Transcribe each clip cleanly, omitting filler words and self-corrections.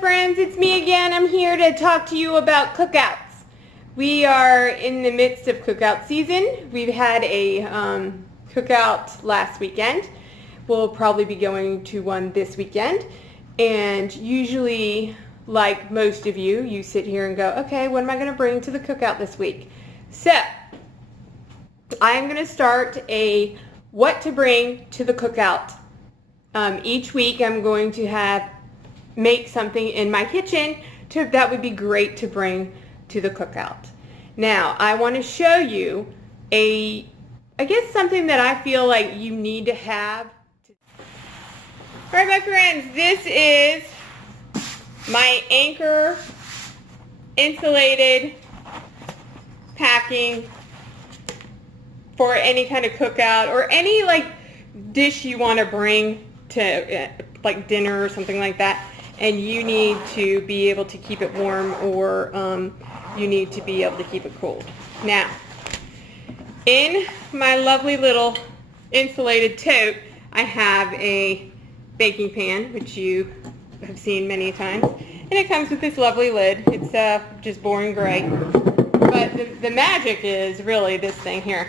friends, it's me again. I'm here to talk to you about cookouts. We are in the midst of cookout season. We've had a cookout last weekend. We'll probably be going to one this weekend. And usually, like most of you, you sit here and go, okay, what am I going to bring to the cookout this week? So, I'm going to start a what to bring to the cookout. Each week I'm going to make something in my kitchen that would be great to bring to the cookout. Now, I want to show you I guess something that I feel like you need to have. All right, my friends, this is my Anchor insulated packing for any kind of cookout or any dish you want to bring to like dinner or something like that, and you need to be able to keep it warm, or you need to be able to keep it cold. Now, in my lovely little insulated tote, I have a baking pan, which you have seen many times, and it comes with this lovely lid. It's just boring gray, but the magic is really this thing here.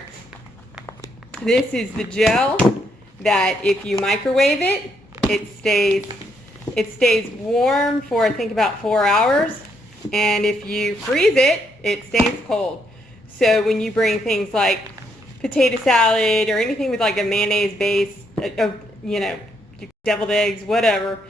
This is the gel that if you microwave it, it stays warm for I think about 4 hours, and if you freeze it, it stays cold. So when you bring things like potato salad or anything with like a mayonnaise base, deviled eggs, whatever,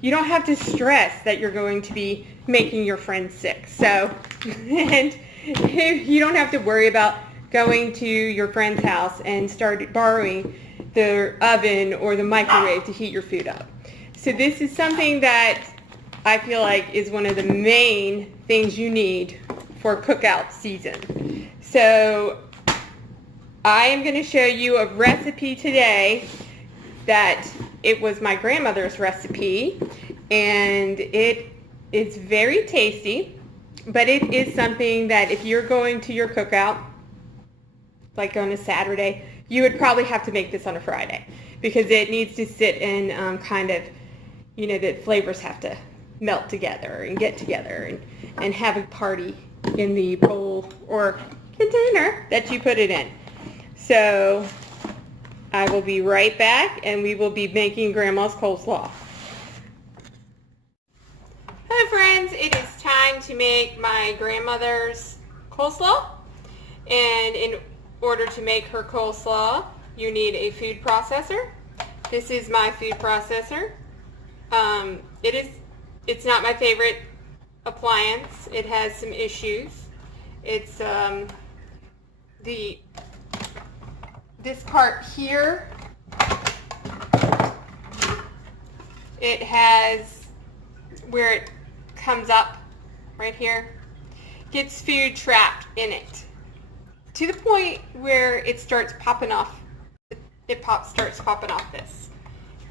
you don't have to stress that you're going to be making your friends sick. So, and you don't have to worry about going to your friend's house and start borrowing the oven or the microwave to heat your food up. So this is something that I feel like is one of the main things you need for cookout season. So I am going to show you a recipe today that it was my grandmother's recipe, and it is very tasty, but it is something that if you're going to your cookout, like on a Saturday, you would probably have to make this on a Friday, because it needs to sit in the flavors have to melt together and get together and have a party in the bowl or container that you put it in. So I will be right back, and we will be making Grandma's coleslaw. Hi friends, it is time to make my grandmother's coleslaw, and in order to make her coleslaw, you need a food processor. This is my food processor. It's not my favorite appliance. It has some issues. It's this part here. It has where it comes up right here. Gets food trapped in it, to the point where it starts popping off. Starts popping off this.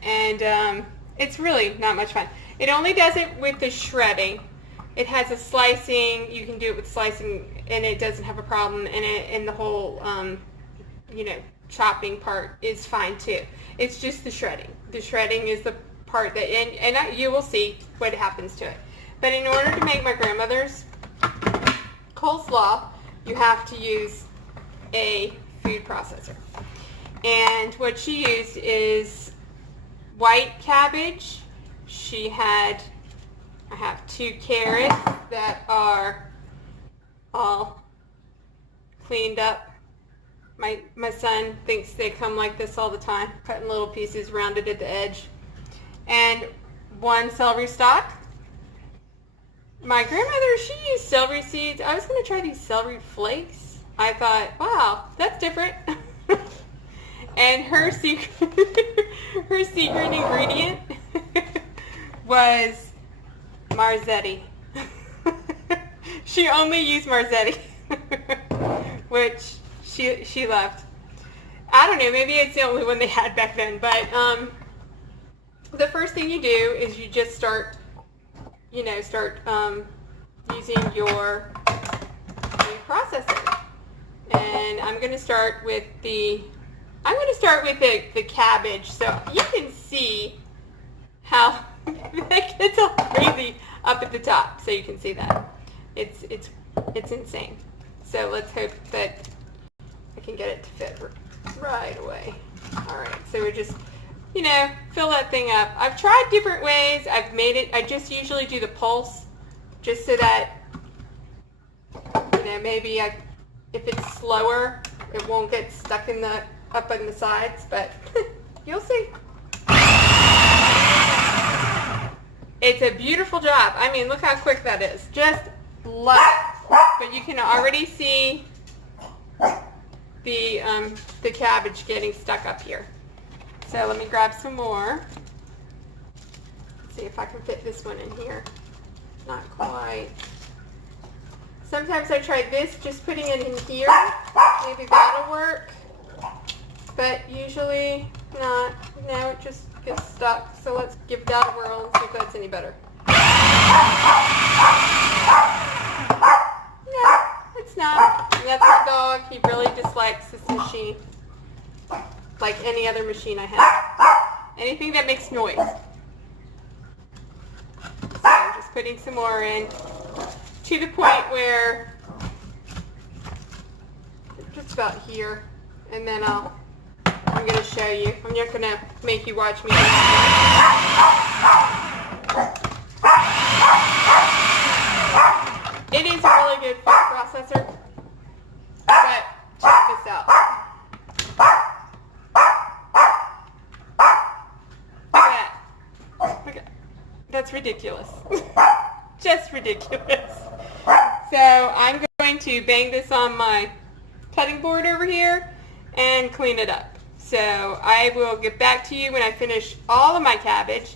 And it's really not much fun. It only does it with the shredding. It has a slicing. You can do it with slicing, and it doesn't have a problem. And the whole, chopping part is fine too. It's just the shredding. The shredding is the part that, and you will see what happens to it. But in order to make my grandmother's coleslaw, you have to use a food processor. And what she used is white cabbage. I have 2 carrots that are all cleaned up. My son thinks they come like this all the time, cut in little pieces, rounded at the edge. And 1 celery stalk. My grandmother, she used celery seeds. I was going to try these celery flakes. I thought, wow, that's different. And her secret ingredient was Marzetti. She only used Marzetti, which she loved. I don't know, maybe it's the only one they had back then, but the first thing you do is you just start using your food processor. And I'm going to start with the cabbage, so you can see how that gets all up at the top so you can see that. It's insane. So let's hope that I can get it to fit right away. All right, so we're just, you know, fill that thing up. I've tried different ways. I've made it, I just usually do the pulse just so that, you know, maybe if it's slower, it won't get stuck in the, up on the sides, but you'll see. It's a beautiful job. I mean, look how quick that is. Just love it. But you can already see the cabbage getting stuck up here. So let me grab some more. Let's see if I can fit this one in here. Not quite. Sometimes I try this, just putting it in here. Maybe that'll work. But usually not. No, it just gets stuck. So let's give that a whirl and see if that's any better. No, it's not. And that's my dog. He really dislikes this machine. Like any other machine I have. Anything that makes noise. So I'm just putting some more in to the point where just about here. And then I'm going to show you. I'm not going to make you watch me. It is a really good food processor. But check this out. Look at that. Look at, that's ridiculous. Just ridiculous. So I'm going to bang this on my cutting board over here and clean it up. So I will get back to you when I finish all of my cabbage,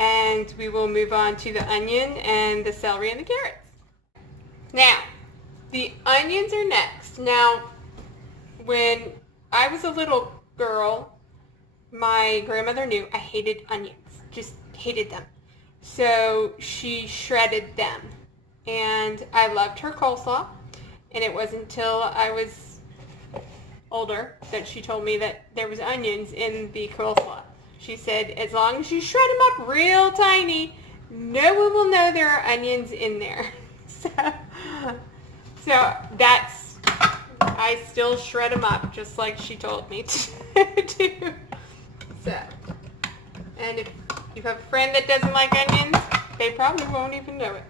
and we will move on to the onion and the celery and the carrots. Now, the onions are next. Now, when I was a little girl, my grandmother knew I hated onions, just hated them. So she shredded them, and I loved her coleslaw, and it wasn't until I was older that she told me that there was onions in the coleslaw. She said, as long as you shred them up real tiny, no one will know there are onions in there. So that's, I still shred them up just like she told me to do. So, and if you have a friend that doesn't like onions, they probably won't even know it.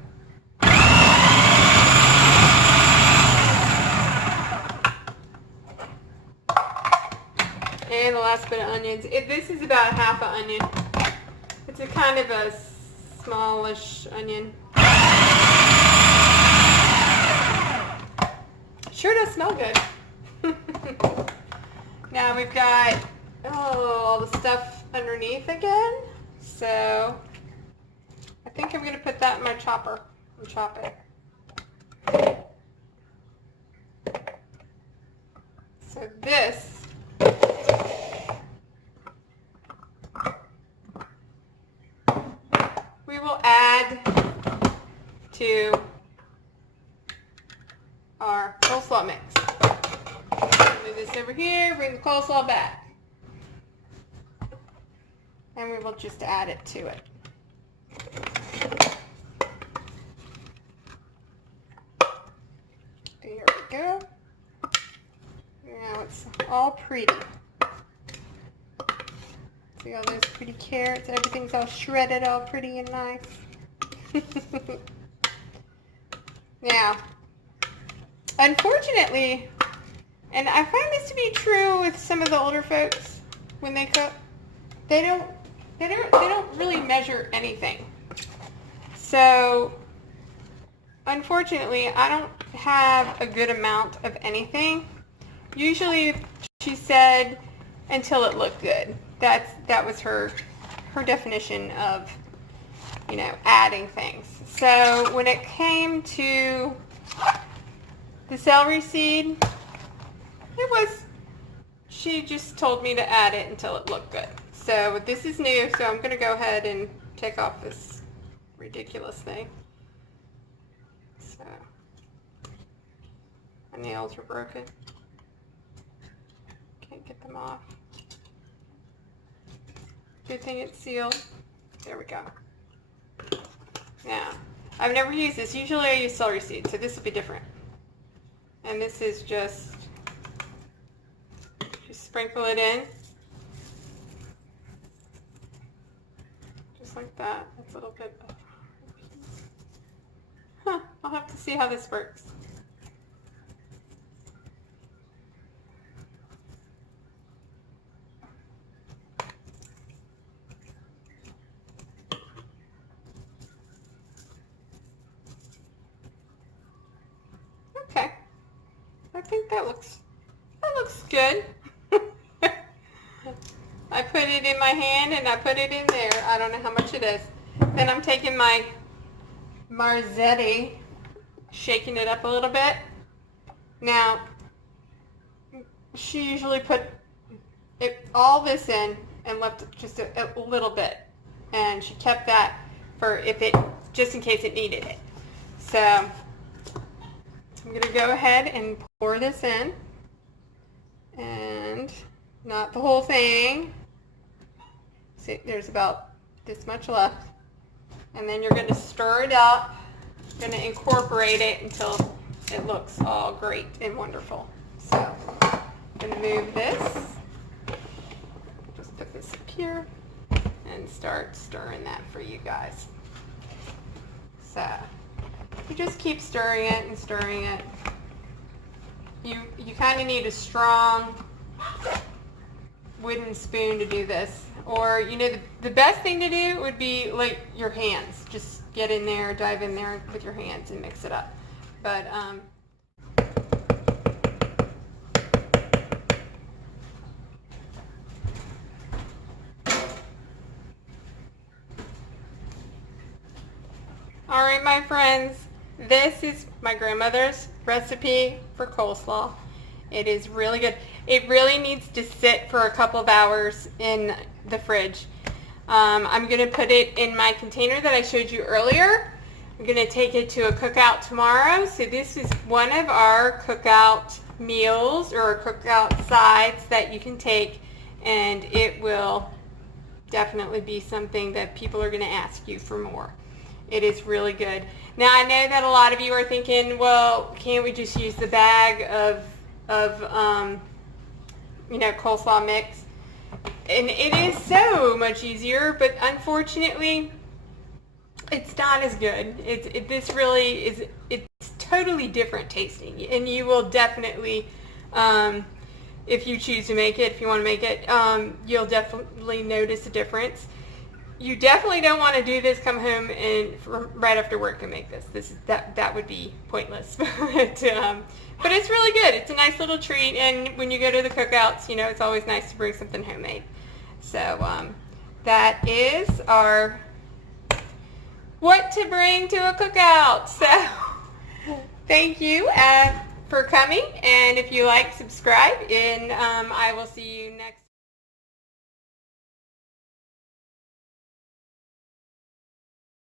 And the last bit of onions. This is about half an onion. It's a kind of a smallish onion. Sure does smell good. Now we've got all the stuff underneath again. So I think I'm going to put that in my chopper and chop it. So this we will add to our coleslaw mix. Move this over here, bring the coleslaw back. And we will just add it to it. There we go. Now it's all pretty. See all those pretty carrots? Everything's all shredded, all pretty and nice. Now, unfortunately, and I find this to be true with some of the older folks when they cook, they don't really measure anything. So, unfortunately, I don't have a good amount of anything. Usually, she said, until it looked good. That was her definition of, you know, adding things. So when it came to the celery seed, she just told me to add it until it looked good. So this is new, so I'm going to go ahead and take off this ridiculous thing. So my nails are broken. Can't get them off. Good thing it's sealed. There we go. Now, I've never used this. Usually I use celery seeds, so this will be different. And this is just sprinkle it in. Just like that. That's a little bit. Huh, I'll have to see how this works. Okay. I think that looks good. I put it in my hand and I put it in there. I don't know how much it is. Then I'm taking my Marzetti, shaking it up a little bit. Now, she usually put all this in and left just a little bit. And she kept that for just in case it needed it. So, I'm going to go ahead and pour this in. And not the whole thing. See, there's about this much left. And then you're going to stir it up. You're going to incorporate it until it looks all great and wonderful. So, I'm going to move this. Just put this up here and start stirring that for you guys. So, you just keep stirring it and stirring it. You kind of need a strong wooden spoon to do this. Or, you know, the best thing to do would be like your hands. Just get in there, dive in there with your hands and mix it up. But, all right, my friends, this is my grandmother's recipe for coleslaw. It is really good. It really needs to sit for a couple of hours in the fridge. I'm going to put it in my container that I showed you earlier. I'm going to take it to a cookout tomorrow. So this is one of our cookout meals or cookout sides that you can take, and it will definitely be something that people are going to ask you for more. It is really good. Now I know that a lot of you are thinking, well, can't we just use the bag of you know, coleslaw mix? And it is so much easier, but unfortunately, it's not as good. This really is, it's totally different tasting, and you will definitely, if you choose to make it, if you want to make it, you'll definitely notice a difference. You definitely don't want to do this, come home and right after work and make this. That would be pointless. But it's really good. It's a nice little treat, and when you go to the cookouts, you know, it's always nice to bring something homemade. So that is our what to bring to a cookout. So thank you for coming, and if you like, subscribe, and I will see you next